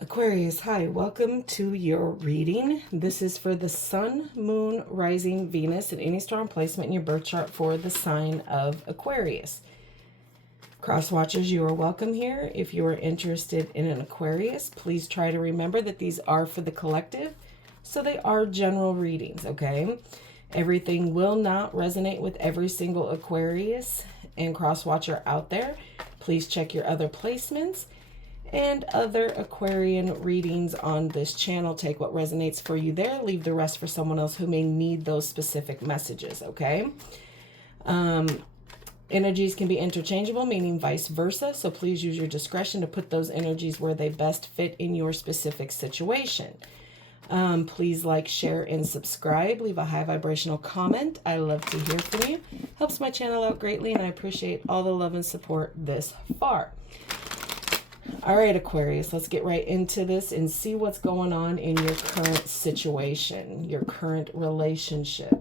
Aquarius, hi, welcome to your reading. This is for the Sun, Moon, Rising, Venus, and any strong placement in your birth chart for the sign of Aquarius. Crosswatchers, you are welcome here. If you are interested in an Aquarius, please try to remember that these are for the collective, so they are general readings, okay? Everything will not resonate with every single Aquarius and Crosswatcher out there. Please check your other placements and other Aquarian readings on this channel. Take what resonates for you there. Leave the rest for someone else who may need those specific messages, okay? Energies can be interchangeable, meaning vice versa. So please use your discretion to put those energies where they best fit in your specific situation. Please like, share, and subscribe. Leave a high vibrational comment. I love to hear from you. Helps my channel out greatly, and I appreciate all the love and support this far. All right, Aquarius, let's get right into this and see what's going on in your current situation, your current relationship.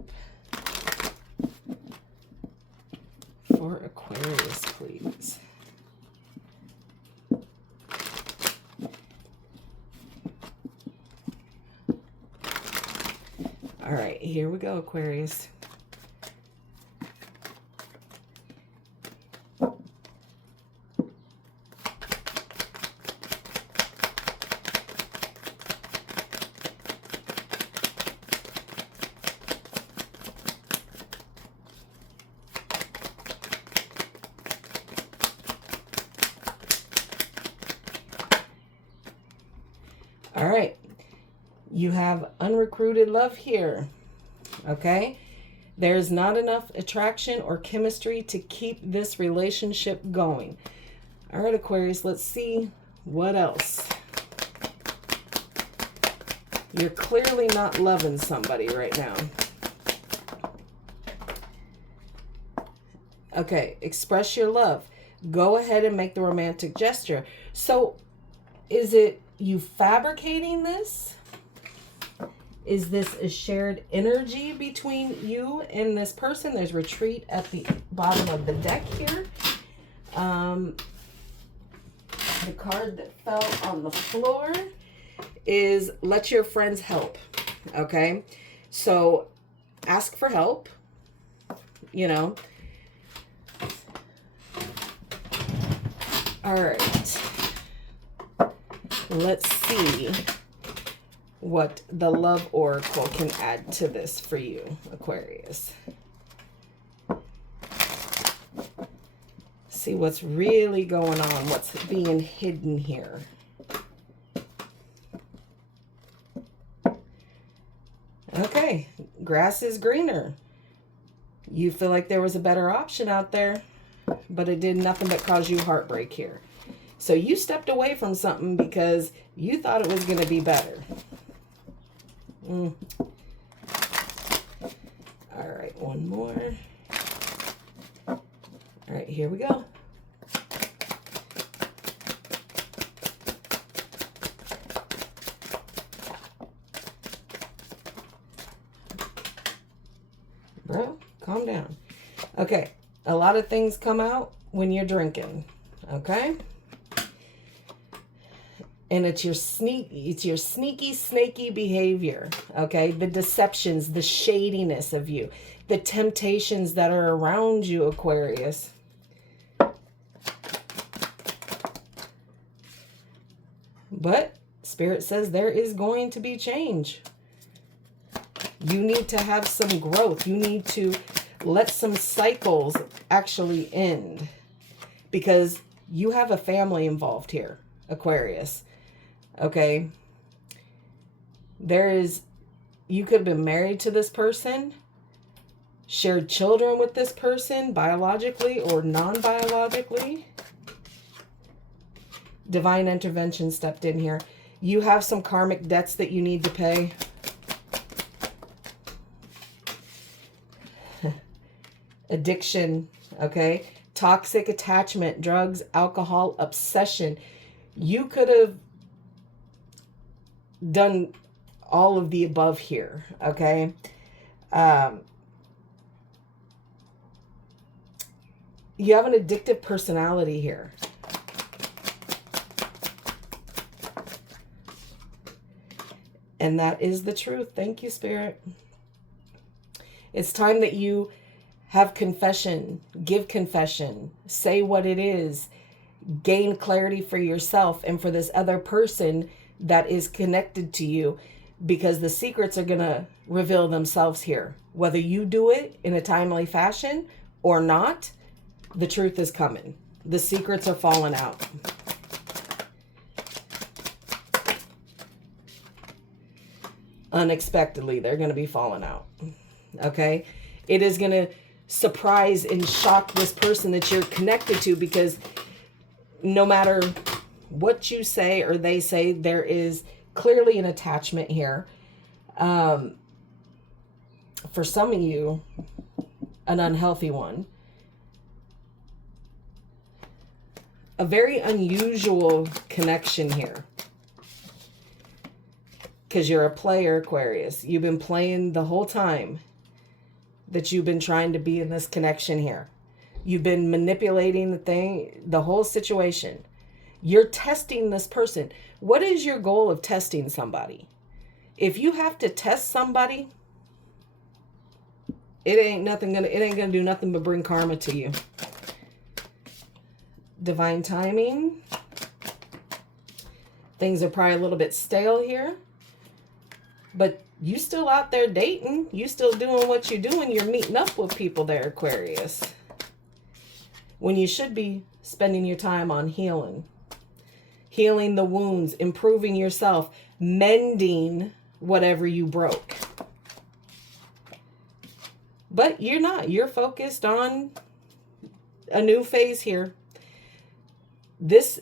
For Aquarius, please. All right, here we go, Aquarius. All right, you have unrecruited love here, okay? There's not enough attraction or chemistry to keep this relationship going. All right, Aquarius, let's see what else. You're clearly not loving somebody right now. Okay, express your love. Go ahead and make the romantic gesture. So, is it you fabricating this? Is this a shared energy between you and this person? There's retreat at the bottom of the deck here. The card that fell on the floor is let your friends help. Okay, so ask for help, you know. All right. Let's see what the love oracle can add to this for you, Aquarius. See what's really going on, what's being hidden here. Okay, grass is greener. You feel like there was a better option out there, but it did nothing but cause you heartbreak here. So you stepped away from something because you thought it was going to be better. All right, one more. All right, here we go. Bro, calm down. Okay, a lot of things come out when you're drinking, okay? And it's your sneaky, snaky behavior, okay? The deceptions, the shadiness of you, the temptations that are around you, Aquarius. But Spirit says there is going to be change. You need to have some growth. You need to let some cycles actually end, because you have a family involved here, Aquarius. Okay, you could have been married to this person, shared children with this person, biologically or non-biologically. Divine intervention stepped in here. You have some karmic debts that you need to pay. Addiction, okay? Toxic attachment, drugs, alcohol, obsession. You could have done all of the above here, okay? You have an addictive personality here. And that is the truth. Thank you, Spirit. It's time that you have confession, give confession, say what it is, gain clarity for yourself and for this other person that is connected to you, because the secrets are going to reveal themselves here. Whether you do it in a timely fashion or not, the truth is coming. The secrets are falling out. Unexpectedly, they're going to be falling out. Okay? It is going to surprise and shock this person that you're connected to, because no matter what you say or they say, there is clearly an attachment here. For some of you, an unhealthy one. A very unusual connection here. Because you're a player, Aquarius. You've been playing the whole time that you've been trying to be in this connection here. You've been manipulating the whole situation. You're testing this person. What is your goal of testing somebody? If you have to test somebody, it ain't gonna do nothing but bring karma to you. Divine timing. Things are probably a little bit stale here. But you still out there dating. You still doing what you're doing. You're meeting up with people there, Aquarius. When you should be spending your time on healing. Healing the wounds, improving yourself, mending whatever you broke. But you're not. You're focused on a new phase here. This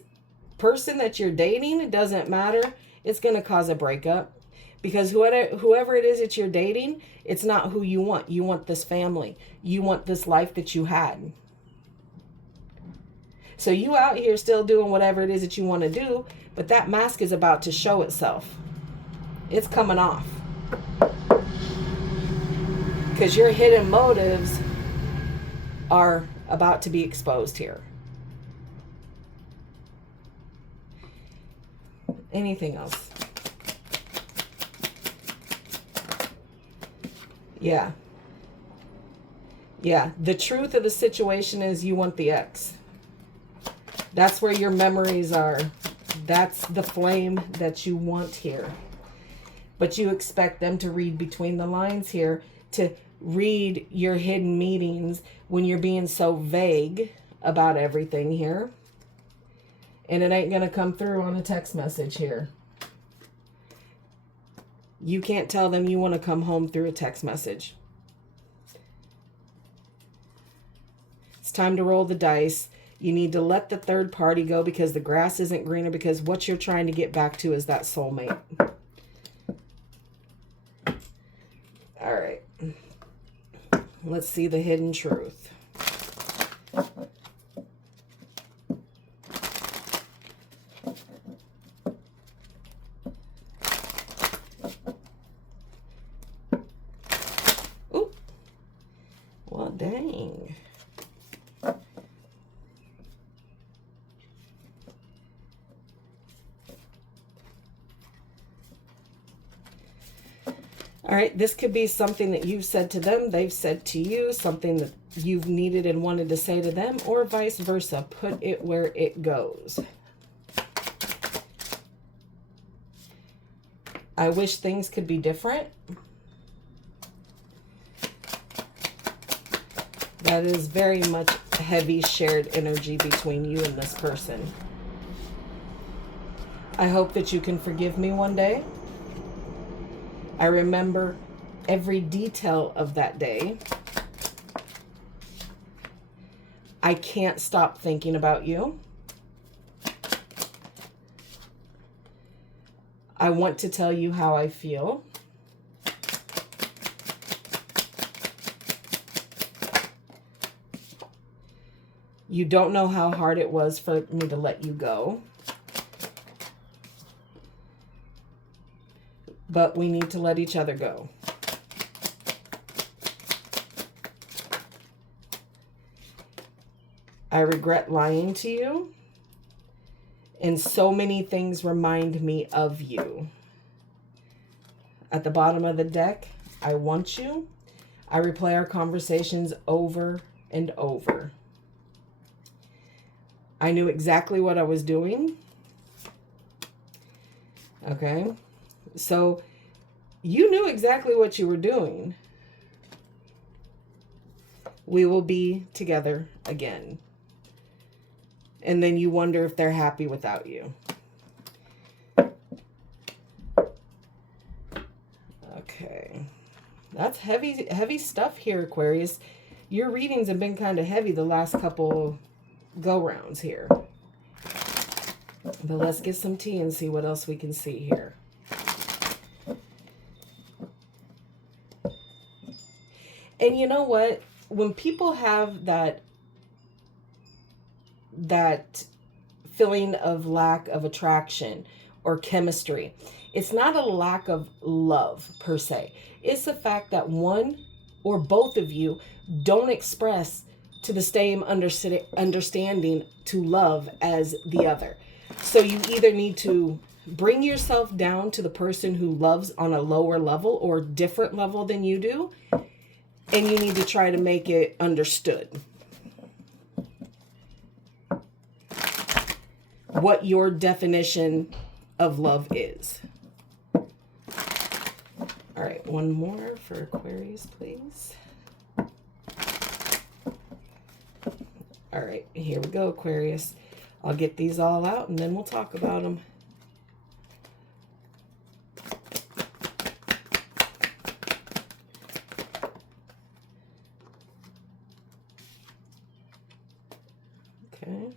person that you're dating, it doesn't matter. It's going to cause a breakup. Because whoever it is that you're dating, it's not who you want. You want this family. You want this life that you had. So you out here still doing whatever it is that you want to do, but that mask is about to show itself. It's coming off. Because your hidden motives are about to be exposed here. Anything else? Yeah. Yeah. The truth of the situation is you want the ex. That's where your memories are. That's the flame that you want here. But you expect them to read between the lines here, to read your hidden meanings when you're being so vague about everything here. And it ain't going to come through on a text message here. You can't tell them you want to come home through a text message. It's time to roll the dice. You need to let the third party go, because the grass isn't greener, because what you're trying to get back to is that soulmate. All right. Let's see the hidden truth. Ooh. Well, dang. All right, this could be something that you've said to them, they've said to you, something that you've needed and wanted to say to them, or vice versa. Put it where it goes. I wish things could be different. That is very much heavy shared energy between you and this person. I hope that you can forgive me one day. I remember every detail of that day. I can't stop thinking about you. I want to tell you how I feel. You don't know how hard it was for me to let you go. But we need to let each other go. I regret lying to you. And so many things remind me of you. At the bottom of the deck, I want you. I replay our conversations over and over. I knew exactly what I was doing. Okay. So you knew exactly what you were doing. We will be together again. And then you wonder if they're happy without you. Okay. That's heavy stuff here, Aquarius. Your readings have been kind of heavy the last couple go-rounds here. But let's get some tea and see what else we can see here. And you know what? When people have that feeling of lack of attraction or chemistry, it's not a lack of love per se. It's the fact that one or both of you don't express to the same understanding to love as the other. So you either need to bring yourself down to the person who loves on a lower level or different level than you do, and you need to try to make it understood what your definition of love is. All right, one more for Aquarius, please. All right, here we go, Aquarius. I'll get these all out and then we'll talk about them. Okay.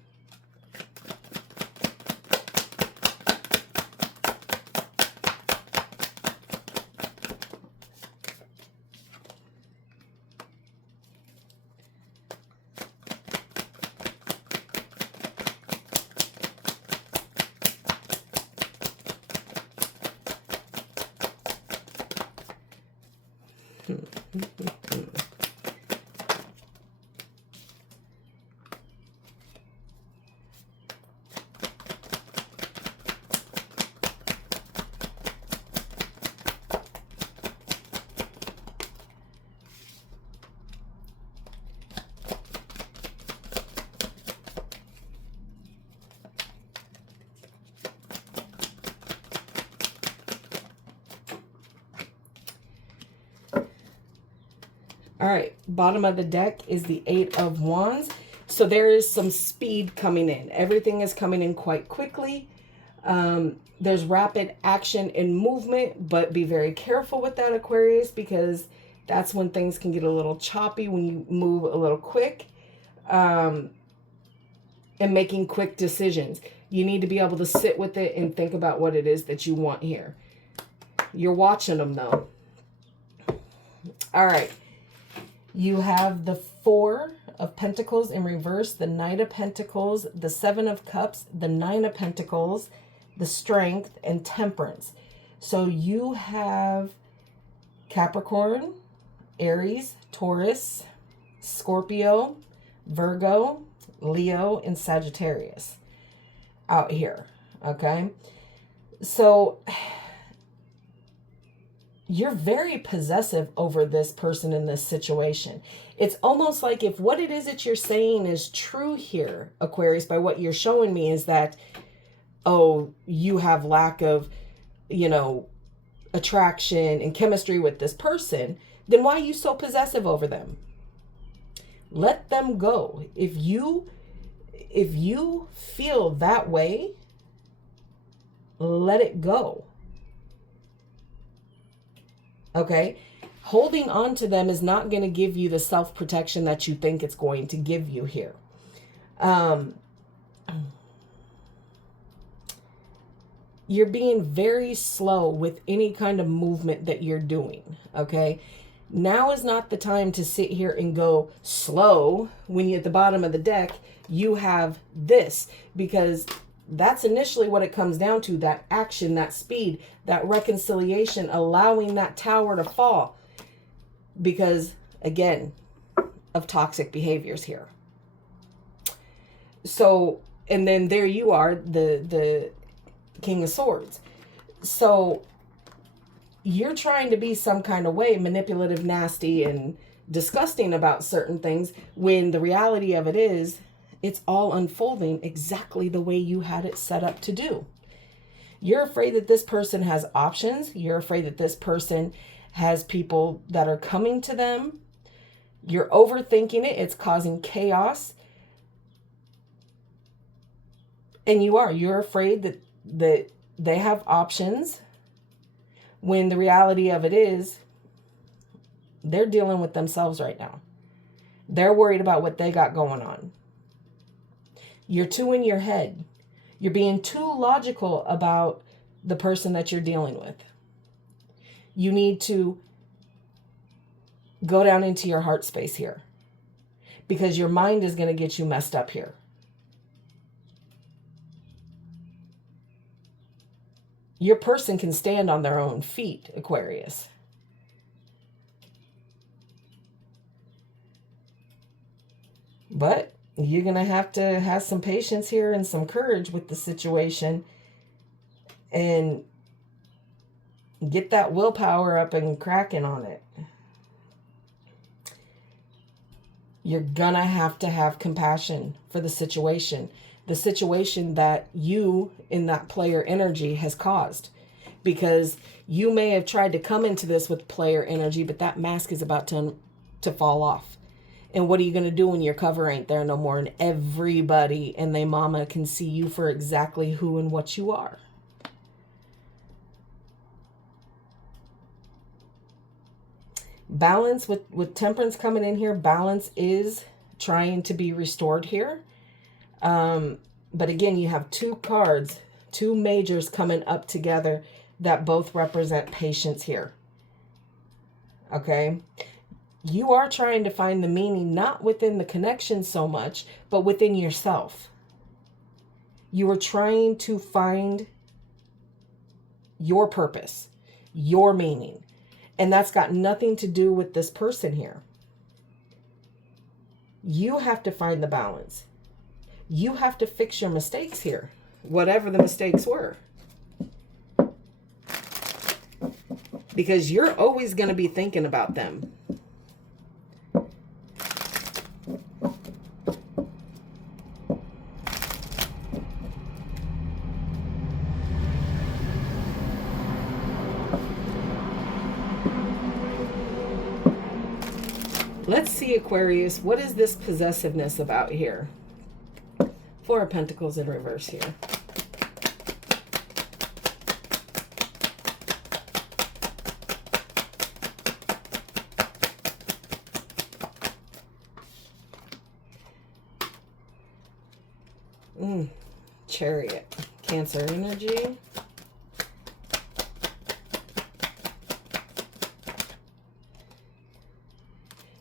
All right, bottom of the deck is the Eight of Wands. So there is some speed coming in. Everything is coming in quite quickly. There's rapid action and movement, but be very careful with that, Aquarius, because that's when things can get a little choppy when you move a little quick and making quick decisions. You need to be able to sit with it and think about what it is that you want here. You're watching them, though. All right. You have the Four of Pentacles in reverse, the Knight of Pentacles, the Seven of Cups, the Nine of Pentacles, the Strength, and Temperance. So you have Capricorn, Aries, Taurus, Scorpio, Virgo, Leo, and Sagittarius out here, okay? So you're very possessive over this person in this situation. It's almost like if what it is that you're saying is true here, Aquarius, by what you're showing me is that, oh, you have lack of, you know, attraction and chemistry with this person, then why are you so possessive over them? Let them go. If you feel that way, let it go. Okay? Holding on to them is not going to give you the self-protection that you think it's going to give you here. You're being very slow with any kind of movement that you're doing. Okay? Now is not the time to sit here and go slow when you're at the bottom of the deck. You have this, because that's initially what it comes down to, that action, that speed, that reconciliation, allowing that tower to fall because, again, of toxic behaviors here. So, and then there you are, the King of Swords. So you're trying to be some kind of way manipulative, nasty, and disgusting about certain things, when the reality of it is it's all unfolding exactly the way you had it set up to do. You're afraid that this person has options. You're afraid that this person has people that are coming to them. You're overthinking it. It's causing chaos. And you're afraid that they have options, when the reality of it is they're dealing with themselves right now. They're worried about what they got going on. You're too in your head. You're being too logical about the person that you're dealing with. You need to go down into your heart space here, because your mind is going to get you messed up here. Your person can stand on their own feet, Aquarius. But you're going to have some patience here and some courage with the situation, and get that willpower up and cracking on it. You're going to have compassion for the situation that you in that player energy has caused, because you may have tried to come into this with player energy, but that mask is about to fall off. And what are you going to do when your cover ain't there no more, and everybody and they mama can see you for exactly who and what you are? Balance with Temperance coming in here. Balance is trying to be restored here. But again, you have two cards, two majors coming up together that both represent patience here. Okay. You are trying to find the meaning, not within the connection so much, but within yourself. You are trying to find your purpose, your meaning. And that's got nothing to do with this person here. You have to find the balance. You have to fix your mistakes here, whatever the mistakes were. Because you're always going to be thinking about them. Let's see, Aquarius, what is this possessiveness about here? Four of Pentacles in reverse here. Chariot. Cancer energy.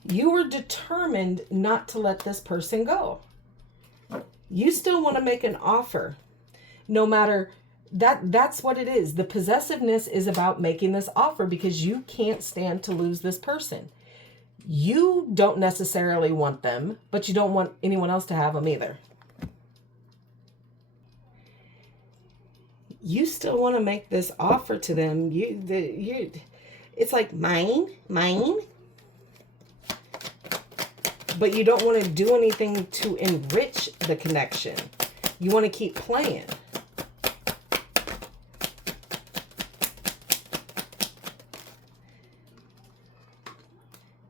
You were determined not to let this person go. You still want to make an offer. No matter that's what it is. The possessiveness is about making this offer because you can't stand to lose this person. You don't necessarily want them, but you don't want anyone else to have them either. You still want to make this offer to them. It's like mine. But you don't want to do anything to enrich the connection. You want to keep playing.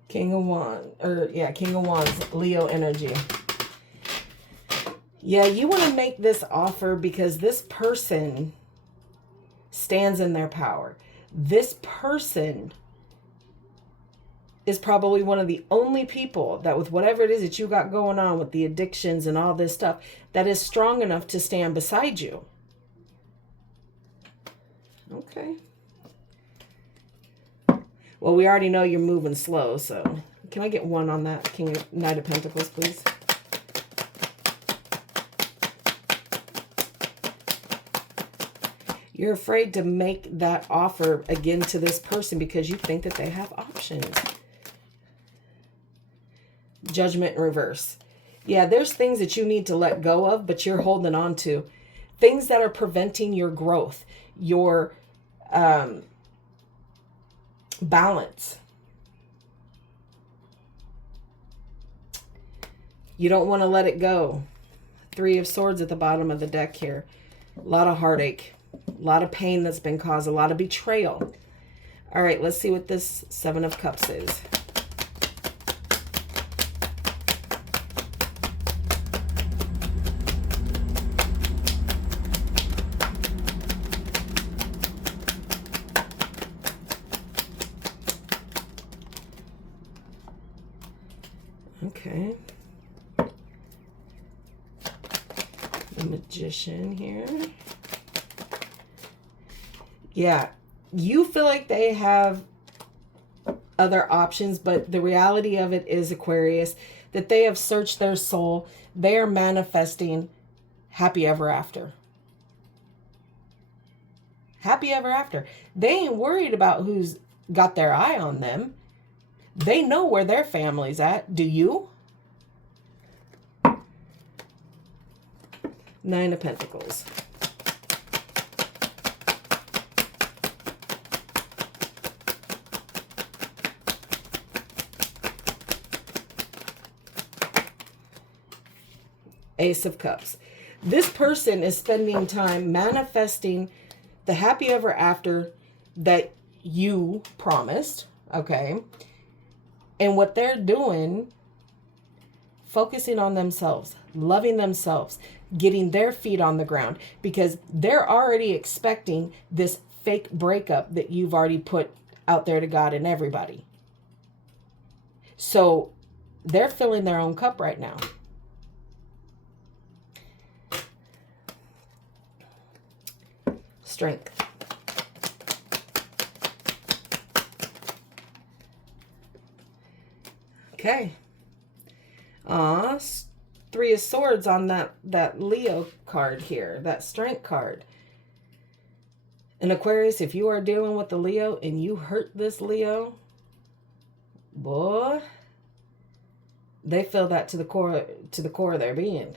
King of Wands, Leo energy. Yeah, you want to make this offer because this person stands in their power. This person is probably one of the only people that, with whatever it is that you got going on with the addictions and all this stuff, that is strong enough to stand beside you. Okay. Well, we already know you're moving slow, so can I get one on that Knight of Pentacles, please? You're afraid to make that offer again to this person because you think that they have options. Judgment in reverse. Yeah, there's things that you need to let go of, but you're holding on to. Things that are preventing your growth, your Balance. You don't want to let it go. Three of Swords at the bottom of the deck here. A lot of heartache. A lot of pain that's been caused. A lot of betrayal. All right, let's see what this Seven of Cups is. Okay. The Magician here. Yeah, you feel like they have other options, but the reality of it is, Aquarius, that they have searched their soul. They are manifesting happy ever after. Happy ever after. They ain't worried about who's got their eye on them. They know where their family's at. Do you? Nine of Pentacles. Ace of Cups. This person is spending time manifesting the happy ever after that you promised, okay? And what they're doing, focusing on themselves, loving themselves, getting their feet on the ground, because they're already expecting this fake breakup that you've already put out there to God and everybody. So they're filling their own cup right now. Strength. Okay. Three of Swords on that Leo card here, that Strength card. And Aquarius, if you are dealing with the Leo and you hurt this Leo, boy, they feel that to the core of their being.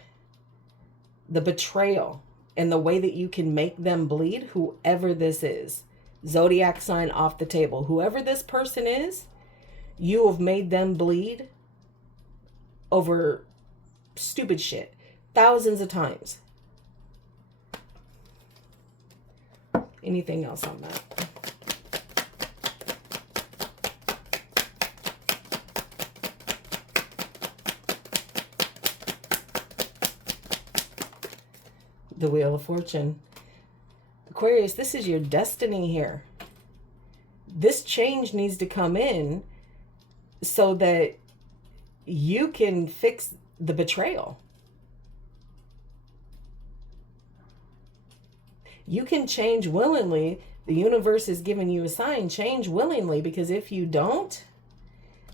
The betrayal and the way that you can make them bleed, whoever this is. Zodiac sign off the table. Whoever this person is, you have made them bleed over stupid shit thousands of times. Anything else on that? The Wheel of Fortune. Aquarius, this is your destiny here. This change needs to come in so that you can fix the betrayal. You can change willingly. The universe is giving you a sign. Change willingly, because if you don't,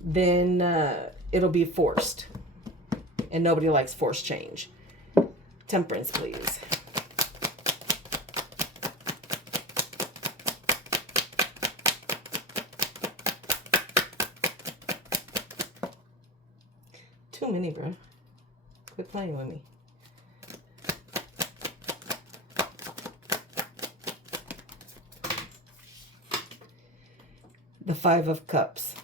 then it'll be forced. And nobody likes forced change. Temperance, please. Too many, bro. Quit playing with me. The Five of Cups.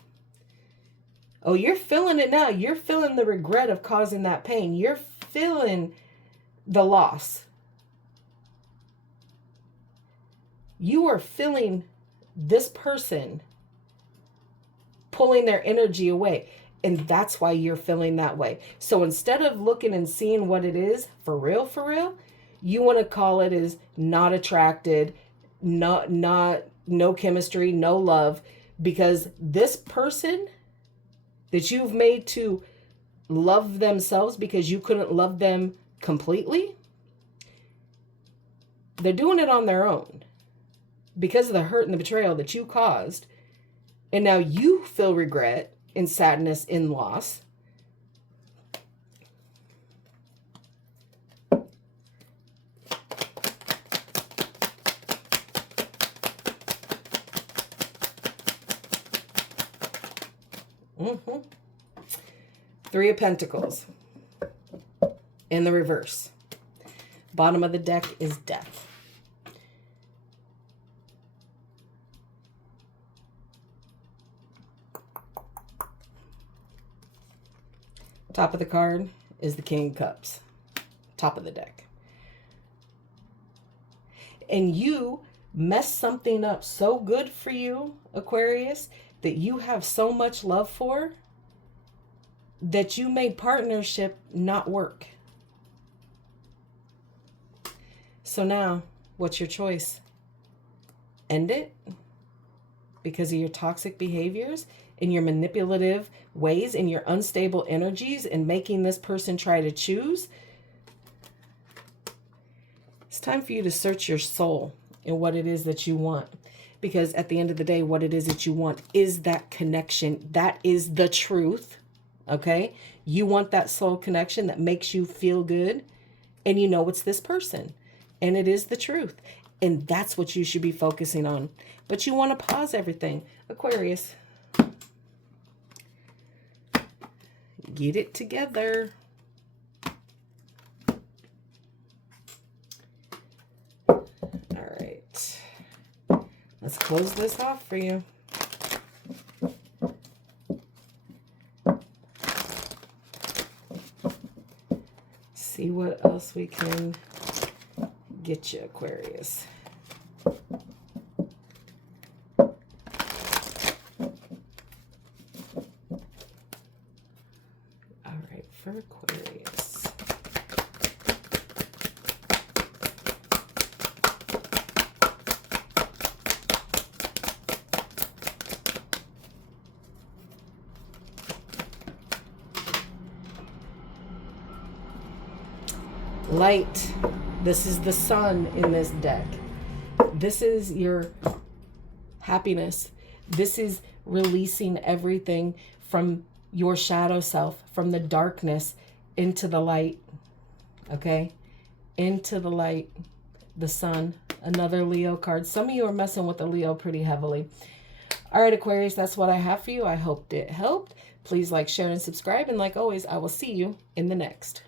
Oh, you're feeling it now. You're feeling the regret of causing that pain. You're feeling the loss. You are feeling this person pulling their energy away. And that's why you're feeling that way. So instead of looking and seeing what it is, for real, you want to call it as not attracted, no chemistry, no love. Because this person that you've made to love themselves because you couldn't love them completely, they're doing it on their own because of the hurt and the betrayal that you caused. And now you feel regret and sadness in loss. Three of Pentacles in the reverse. Bottom of the deck is Death. Top of the card is the King of Cups. Top of the deck. And you messed something up so good for you, Aquarius, that you have so much love for, that you made partnership not work. So now, what's your choice? End it because of your toxic behaviors and your manipulative ways and your unstable energies and making this person try to choose? It's time for you to search your soul and what it is that you want. Because at the end of the day, what it is that you want is that connection. That is the truth. Okay? You want that soul connection that makes you feel good. And you know it's this person. And it is the truth. And that's what you should be focusing on. But you want to pause everything. Aquarius, get it together. All right. Let's close this off for you. See what else we can get you, Aquarius. All right, for Aquarius. Light. This is the sun in this deck. This is your happiness. This is releasing everything from your shadow self, from the darkness into the light. Okay? Into the light. The sun. Another Leo card. Some of you are messing with the Leo pretty heavily. All right, Aquarius, that's what I have for you. I hope it helped. Please like, share, and subscribe. And like always, I will see you in the next.